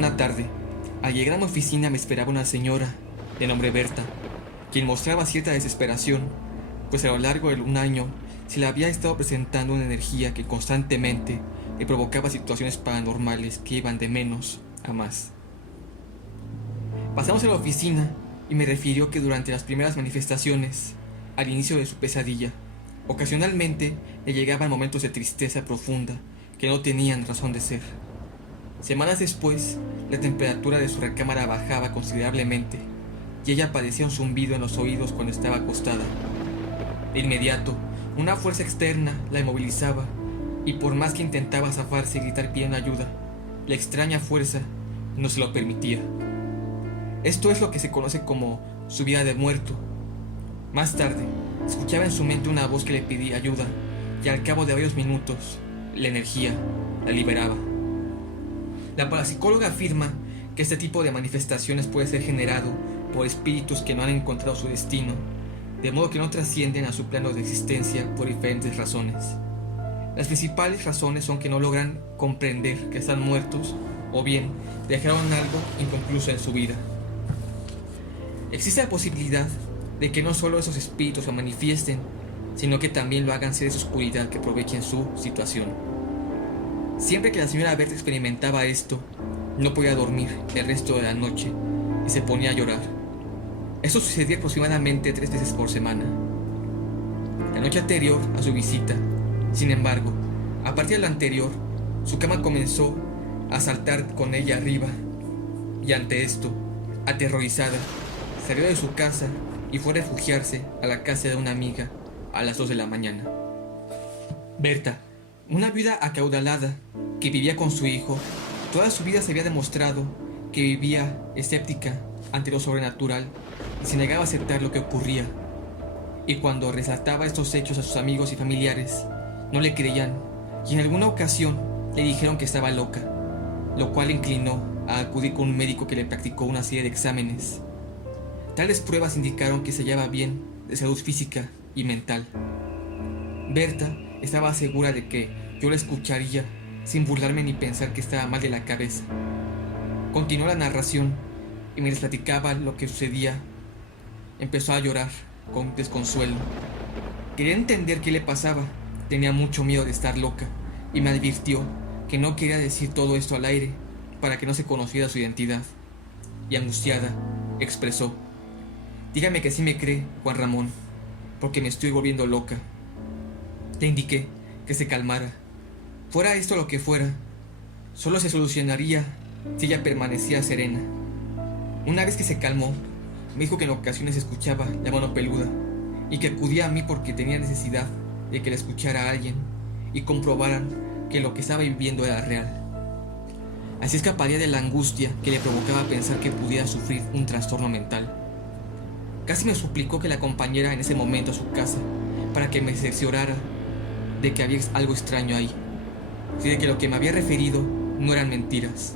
Una tarde, al llegar a mi oficina me esperaba una señora, de nombre Berta, quien mostraba cierta desesperación, pues a lo largo de un año se le había estado presentando una energía que constantemente le provocaba situaciones paranormales que iban de menos a más. Pasamos a la oficina y me refirió que durante las primeras manifestaciones, al inicio de su pesadilla, ocasionalmente le llegaban momentos de tristeza profunda que no tenían razón de ser. Semanas después, la temperatura de su recámara bajaba considerablemente y ella padecía un zumbido en los oídos cuando estaba acostada. De inmediato, una fuerza externa la inmovilizaba y por más que intentaba zafarse y gritar pidiendo ayuda, la extraña fuerza no se lo permitía. Esto es lo que se conoce como subida de muerto. Más tarde, escuchaba en su mente una voz que le pedía ayuda y al cabo de varios minutos, la energía la liberaba. La parapsicóloga afirma que este tipo de manifestaciones puede ser generado por espíritus que no han encontrado su destino, de modo que no trascienden a su plano de existencia por diferentes razones. Las principales razones son que no logran comprender que están muertos o bien dejaron algo inconcluso en su vida. Existe la posibilidad de que no solo esos espíritus se manifiesten, sino que también lo hagan seres de oscuridad que aprovechen su situación. Siempre que la señora Berta experimentaba esto, no podía dormir el resto de la noche y se ponía a llorar. Esto sucedía aproximadamente 3 veces por semana. La noche anterior a su visita, sin embargo, a partir de la anterior, su cama comenzó a saltar con ella arriba, y ante esto, aterrorizada, salió de su casa y fue a refugiarse a la casa de una amiga a las 2 de la mañana. Berta, una viuda acaudalada que vivía con su hijo, toda su vida se había demostrado que vivía escéptica ante lo sobrenatural y se negaba a aceptar lo que ocurría. Y cuando relataba estos hechos a sus amigos y familiares, no le creían y en alguna ocasión le dijeron que estaba loca, lo cual le inclinó a acudir con un médico que le practicó una serie de exámenes. Tales pruebas indicaron que se hallaba bien de salud física y mental. Berta estaba segura de que yo la escucharía sin burlarme ni pensar que estaba mal de la cabeza. Continuó la narración y mientras platicaba lo que sucedía, empezó a llorar con desconsuelo. Quería entender qué le pasaba, tenía mucho miedo de estar loca y me advirtió que no quería decir todo esto al aire para que no se conociera su identidad. Y angustiada, expresó: dígame que sí me cree, Juan Ramón, porque me estoy volviendo loca. Le indiqué que se calmara. Fuera esto lo que fuera, solo se solucionaría si ella permanecía serena. Una vez que se calmó, me dijo que en ocasiones escuchaba la mano peluda y que acudía a mí porque tenía necesidad de que la escuchara a alguien y comprobaran que lo que estaba viviendo era real. Así escaparía de la angustia que le provocaba pensar que pudiera sufrir un trastorno mental. Casi me suplicó que la acompañara en ese momento a su casa para que me cerciorara de que había algo extraño ahí y de que lo que me había referido no eran mentiras.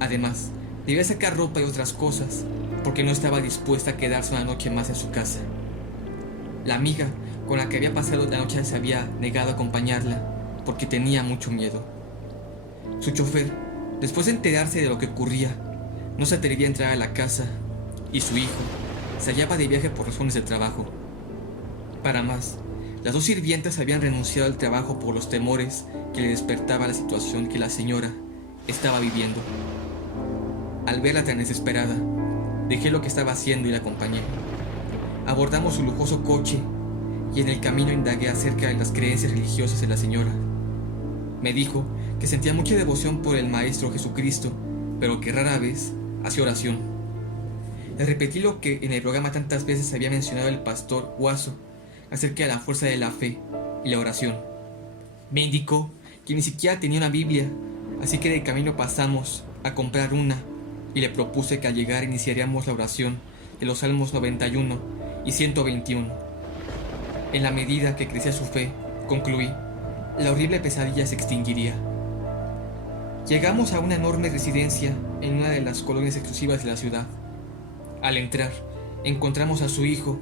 Además, debía sacar ropa y otras cosas porque no estaba dispuesta a quedarse una noche más en su casa. La amiga con la que había pasado la noche se había negado a acompañarla porque tenía mucho miedo. Su chofer, después de enterarse de lo que ocurría, no se atrevía a entrar a la casa y su hijo se hallaba de viaje por razones de trabajo. Para más, las 2 sirvientas habían renunciado al trabajo por los temores que le despertaba la situación que la señora estaba viviendo. Al verla tan desesperada, dejé lo que estaba haciendo y la acompañé. Abordamos su lujoso coche y en el camino indagué acerca de las creencias religiosas de la señora. Me dijo que sentía mucha devoción por el Maestro Jesucristo, pero que rara vez hacía oración. Le repetí lo que en el programa tantas veces había mencionado el pastor Guaso acerca de la fuerza de la fe y la oración. Me indicó que ni siquiera tenía una Biblia, así que de camino pasamos a comprar una y le propuse que al llegar iniciaríamos la oración de los Salmos 91 y 121. En la medida que crecía su fe, concluí, la horrible pesadilla se extinguiría. Llegamos a una enorme residencia en una de las colonias exclusivas de la ciudad. Al entrar, encontramos a su hijo,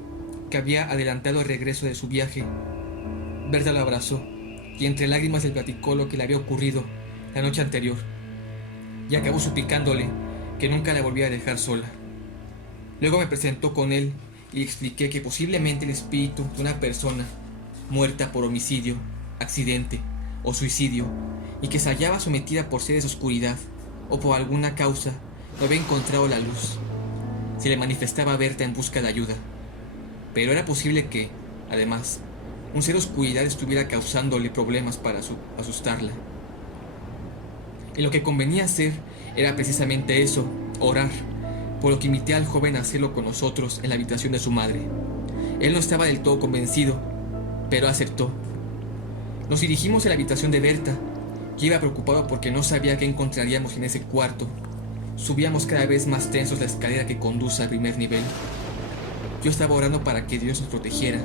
que había adelantado el regreso de su viaje. Berta lo abrazó y entre lágrimas le platicó lo que le había ocurrido la noche anterior. y acabó suplicándole que nunca la volviera a dejar sola. Luego me presentó con él y le expliqué que posiblemente el espíritu de una persona muerta por homicidio, accidente o suicidio, y que se hallaba sometida por seres de oscuridad o por alguna causa, no había encontrado la luz. Se le manifestaba a Berta en busca de ayuda, pero era posible que, además, un ser de oscuridad estuviera causándole problemas para asustarla. Y lo que convenía hacer era precisamente eso, orar, por lo que invité al joven a hacerlo con nosotros en la habitación de su madre. Él no estaba del todo convencido, pero aceptó. Nos dirigimos a la habitación de Berta, que iba preocupado porque no sabía qué encontraríamos en ese cuarto. Subíamos cada vez más tensos la escalera que conduce al primer nivel. Yo estaba orando para que Dios nos protegiera,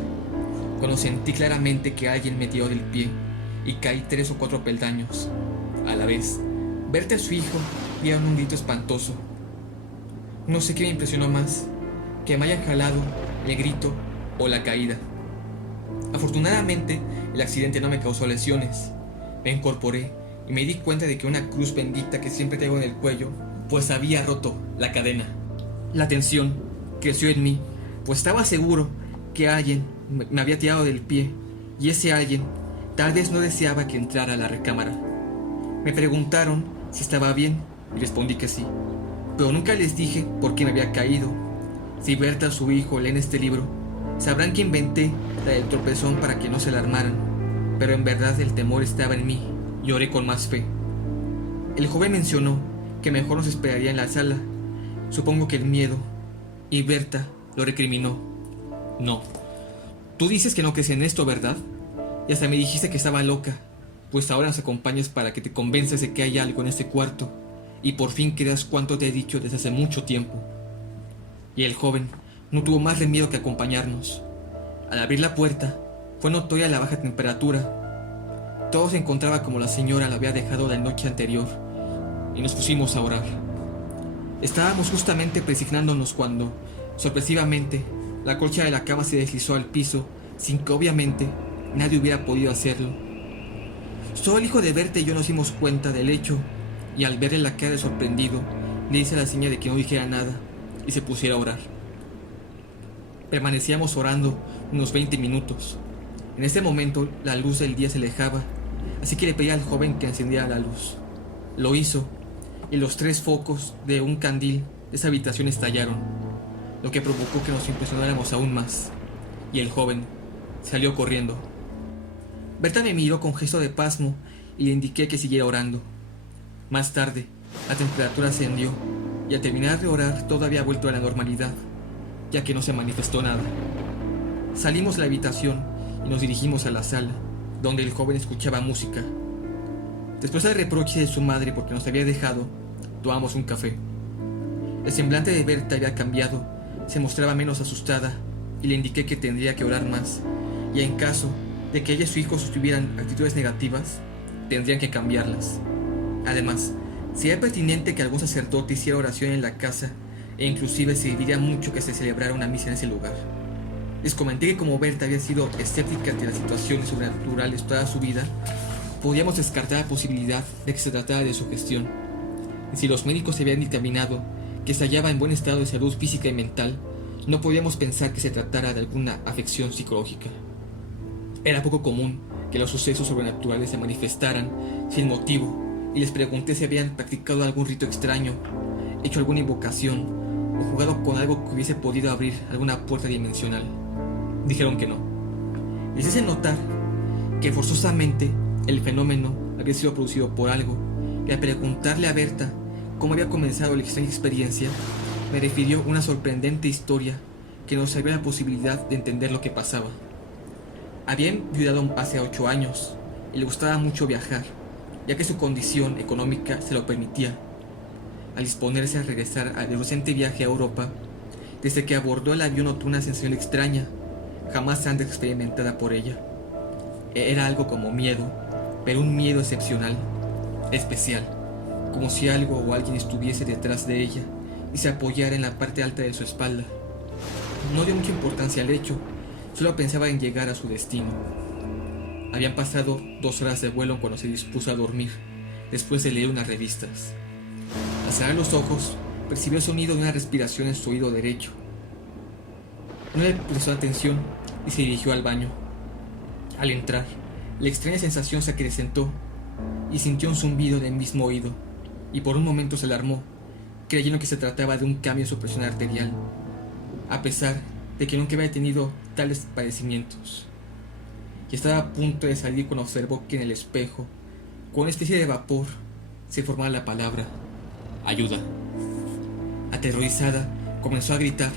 cuando sentí claramente que alguien me tiró del pie y caí 3 o 4 peldaños. A la vez, Berta y su hijo dieron un grito espantoso. No sé qué me impresionó más, que me hayan jalado el grito o la caída. Afortunadamente, el accidente no me causó lesiones. Me incorporé y me di cuenta de que una cruz bendita que siempre traigo en el cuello, pues había roto la cadena. La tensión creció en mí, pues estaba seguro que alguien me había tirado del pie, y ese alguien tal vez no deseaba que entrara a la recámara. Me preguntaron si estaba bien y respondí que sí, pero nunca les dije por qué me había caído. Si Berta o su hijo leen este libro, sabrán que inventé la del tropezón para que no se alarmaran, pero en verdad el temor estaba en mí y oré con más fe. El joven mencionó que mejor nos esperaría en la sala, supongo que el miedo, y Berta lo recriminó. No, tú dices que no crees en esto, ¿verdad? Y hasta me dijiste que estaba loca, pues ahora nos acompañas para que te convenzas de que hay algo en este cuarto, y por fin creas cuanto te he dicho desde hace mucho tiempo. Y el joven no tuvo más remedio que acompañarnos. Al abrir la puerta, fue notoria la baja temperatura. Todo se encontraba como la señora lo había dejado la noche anterior, y nos pusimos a orar. Estábamos justamente presignándonos cuando, sorpresivamente, la colcha de la cama se deslizó al piso, sin que obviamente nadie hubiera podido hacerlo. Solo el hijo de Berta y yo nos dimos cuenta del hecho, y al verle la cara de sorprendido, le hice la seña de que no dijera nada y se pusiera a orar. Permanecíamos orando unos 20 minutos. En ese momento la luz del día se alejaba, así que le pedí al joven que encendiera la luz. Lo hizo, y los 3 focos de un candil de esa habitación estallaron, lo que provocó que nos impresionáramos aún más, y el joven salió corriendo. Berta me miró con gesto de pasmo y le indiqué que siguiera orando. Más tarde, la temperatura ascendió, y al terminar de orar todo había vuelto a la normalidad, ya que no se manifestó nada. Salimos de la habitación y nos dirigimos a la sala, donde el joven escuchaba música. Después del reproche de su madre porque nos había dejado, tomamos un café. El semblante de Berta había cambiado, se mostraba menos asustada, y le indiqué que tendría que orar más, y en caso de que ella y su hijo sostuvieran actitudes negativas, tendrían que cambiarlas. Además, sería pertinente que algún sacerdote hiciera oración en la casa, e inclusive serviría mucho que se celebrara una misa en ese lugar. Les comenté que como Berta había sido escéptica ante las situaciones sobrenaturales toda su vida, podíamos descartar la posibilidad de que se tratara de sugestión. Y si los médicos habían dictaminado que se hallaba en buen estado de salud física y mental, no podíamos pensar que se tratara de alguna afección psicológica. Era poco común que los sucesos sobrenaturales se manifestaran sin motivo, y les pregunté si habían practicado algún rito extraño, hecho alguna invocación o jugado con algo que hubiese podido abrir alguna puerta dimensional. Dijeron que no. Les hice notar que forzosamente el fenómeno había sido producido por algo, y al preguntarle a Berta cómo había comenzado la extraña experiencia, me refirió una sorprendente historia que nos abrió la posibilidad de entender lo que pasaba. Había enviudado hace 8 años y le gustaba mucho viajar, ya que su condición económica se lo permitía. Al disponerse a regresar al reciente viaje a Europa, desde que abordó el avión notó una sensación extraña, jamás antes experimentada por ella. Era algo como miedo, pero un miedo excepcional, especial, como si algo o alguien estuviese detrás de ella y se apoyara en la parte alta de su espalda. No dio mucha importancia al hecho, solo pensaba en llegar a su destino. Habían pasado 2 horas de vuelo cuando se dispuso a dormir, después de leer unas revistas. Al cerrar los ojos, percibió el sonido de una respiración en su oído derecho. No le prestó atención y se dirigió al baño. Al entrar, la extraña sensación se acrecentó y sintió un zumbido en el mismo oído, y por un momento se alarmó, creyendo que se trataba de un cambio en su presión arterial, a pesar de que nunca había tenido tales padecimientos. Y estaba a punto de salir cuando observó que en el espejo, con una especie de vapor, se formaba la palabra ayuda. Aterrorizada, comenzó a gritar.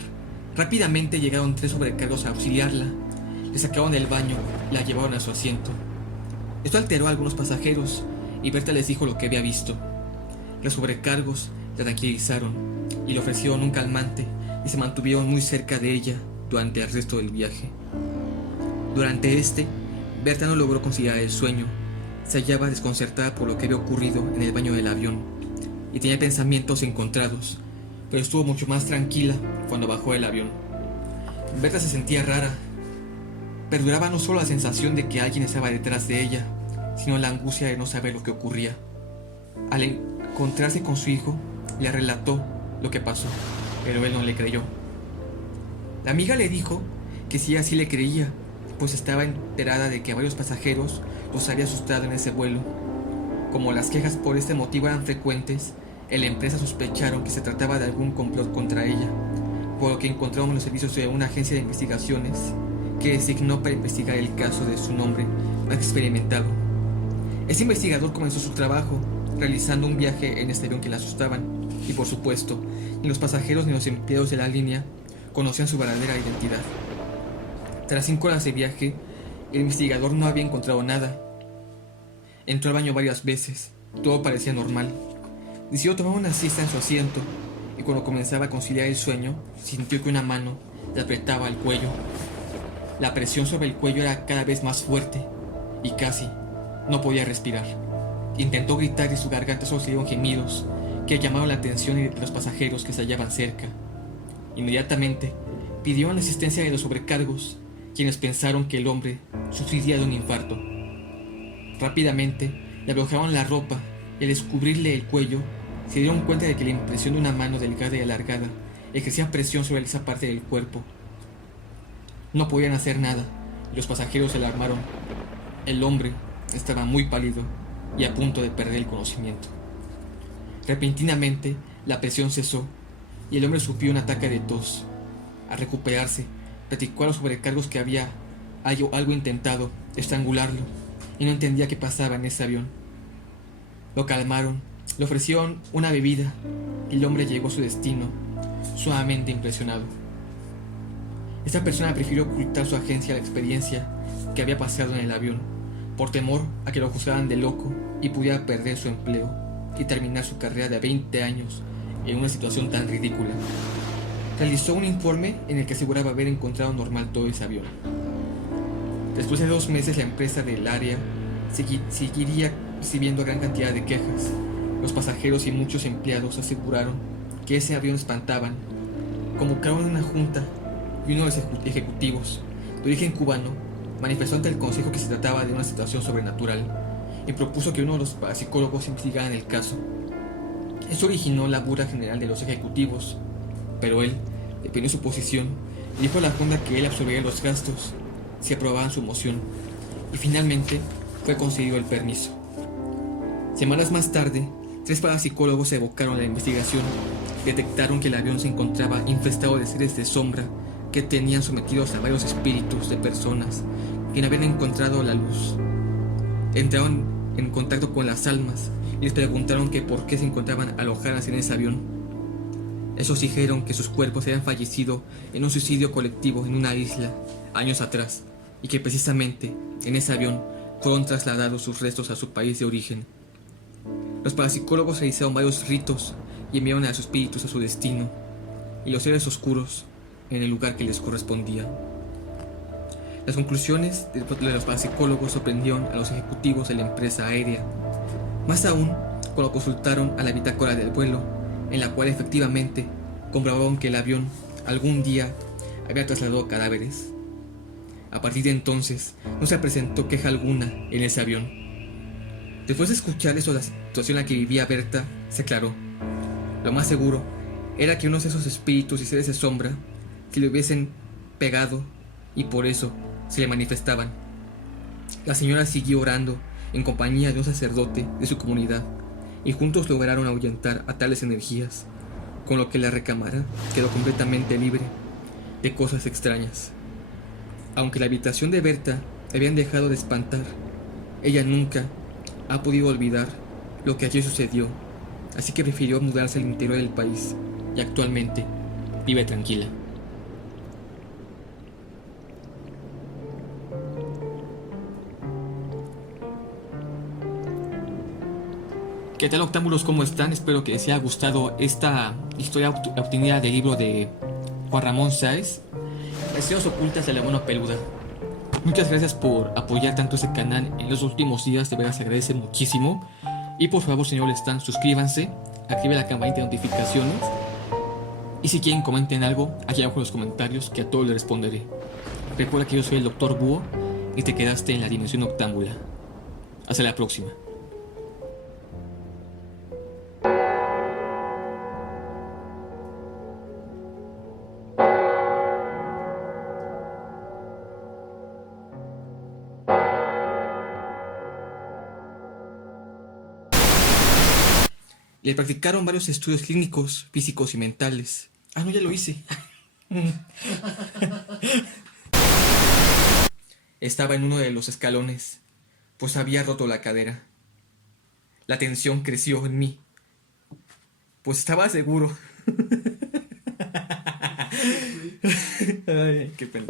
Rápidamente llegaron 3 sobrecargos a auxiliarla. Le sacaron del baño y la llevaron a su asiento. Esto alteró a algunos pasajeros y Berta les dijo lo que había visto. Los sobrecargos la tranquilizaron y le ofrecieron un calmante y se mantuvieron muy cerca de ella durante el resto del viaje. Durante Berta no logró conciliar el sueño. Se hallaba desconcertada por lo que había ocurrido en el baño del avión y tenía pensamientos encontrados, pero estuvo mucho más tranquila cuando bajó del avión. Berta se sentía rara. Perduraba no solo la sensación de que alguien estaba detrás de ella, sino la angustia de no saber lo que ocurría. Al encontrarse con su hijo, le relató lo que pasó, pero él no le creyó. La amiga le dijo que sí, así le creía, pues estaba enterada de que varios pasajeros los había asustado en ese vuelo. Como las quejas por este motivo eran frecuentes, en la empresa sospecharon que se trataba de algún complot contra ella, por lo que encontraron en los servicios de una agencia de investigaciones que designó para investigar el caso de su nombre más experimentado. Ese investigador comenzó su trabajo realizando un viaje en este avión que la asustaban, y por supuesto, ni los pasajeros ni los empleados de la línea conocían su verdadera identidad. Tras 5 horas de viaje, el investigador no había encontrado nada. Entró al baño varias veces, todo parecía normal. Decidió tomar una siesta en su asiento, y cuando comenzaba a conciliar el sueño, sintió que una mano le apretaba el cuello. La presión sobre el cuello era cada vez más fuerte, y casi no podía respirar. Intentó gritar y su garganta solo salieron gemidos que llamaron la atención de los pasajeros que se hallaban cerca. Inmediatamente pidió la asistencia de los sobrecargos, quienes pensaron que el hombre sufriría de un infarto. Rápidamente le aflojaron la ropa y al descubrirle el cuello se dieron cuenta de que la impresión de una mano delgada y alargada ejercía presión sobre esa parte del cuerpo. No podían hacer nada y los pasajeros se alarmaron. El hombre estaba muy pálido y a punto de perder el conocimiento. Repentinamente la presión cesó y el hombre sufrió un ataque de tos. Al recuperarse, platicó a los sobrecargos que había algo intentado estrangularlo y no entendía qué pasaba en ese avión. Lo calmaron, le ofrecieron una bebida y el hombre llegó a su destino, sumamente impresionado. Esta persona prefirió ocultar su agencia la experiencia que había pasado en el avión, por temor a que lo juzgaran de loco y pudiera perder su empleo y terminar su carrera de 20 años en una situación tan ridícula. Realizó un informe en el que aseguraba haber encontrado normal todo ese avión. Después de 2 meses, la empresa del área seguiría recibiendo gran cantidad de quejas. Los pasajeros y muchos empleados aseguraron que ese avión espantaban. Convocaron una junta y uno de los ejecutivos, de origen cubano, manifestó ante el consejo que se trataba de una situación sobrenatural y propuso que uno de los parapsicólogos investigara el caso. Esto originó la burla general de los ejecutivos, pero él defendió su posición y dijo a la junta que él absorbería los gastos si aprobaban su moción, y finalmente fue concedido el permiso. Semanas más tarde, 3 parapsicólogos se evocaron a la investigación y detectaron que el avión se encontraba infestado de seres de sombra que tenían sometidos a varios espíritus de personas que no habían encontrado la luz. Entraron en contacto con las almas y les preguntaron que por qué se encontraban alojadas en ese avión. Esos dijeron que sus cuerpos habían fallecido en un suicidio colectivo en una isla años atrás y que precisamente en ese avión fueron trasladados sus restos a su país de origen. Los parapsicólogos realizaron varios ritos y enviaron a sus espíritus a su destino y los seres oscuros en el lugar que les correspondía. Las conclusiones de los parapsicólogos sorprendieron a los ejecutivos de la empresa aérea, más aún cuando consultaron a la bitácora del vuelo, en la cual efectivamente comprobaron que el avión algún día había trasladado cadáveres. A partir de entonces no se presentó queja alguna en ese avión. Después de escuchar eso, la situación en la que vivía Berta se aclaró. Lo más seguro era que unos de esos espíritus y seres de sombra se le hubiesen pegado y por eso se le manifestaban. La señora siguió orando en compañía de un sacerdote de su comunidad y juntos lograron ahuyentar a tales energías, con lo que la recámara quedó completamente libre de cosas extrañas. Aunque la habitación de Berta le habían dejado de espantar, ella nunca ha podido olvidar lo que allí sucedió, así que prefirió mudarse al interior del país y actualmente vive tranquila. ¿Qué tal, octámbulos? ¿Cómo están? Espero que les haya gustado esta historia obtenida del libro de Juan Ramón Sáez, Las historias ocultas de la mano peluda. Muchas gracias por apoyar tanto este canal en los últimos días, de verdad se agradece muchísimo. Y por favor, si no lo están, suscríbanse, activen la campanita de notificaciones. Y si quieren, comenten algo aquí abajo en los comentarios, que a todos les responderé. Recuerda que yo soy el Dr. Búho y te quedaste en la dimensión octámbula. Hasta la próxima. Le practicaron varios estudios clínicos, físicos y mentales. Ah, no, ya lo hice. Estaba en uno de los escalones, pues había roto la cadera. La tensión creció en mí, pues estaba seguro. Ay, qué pena.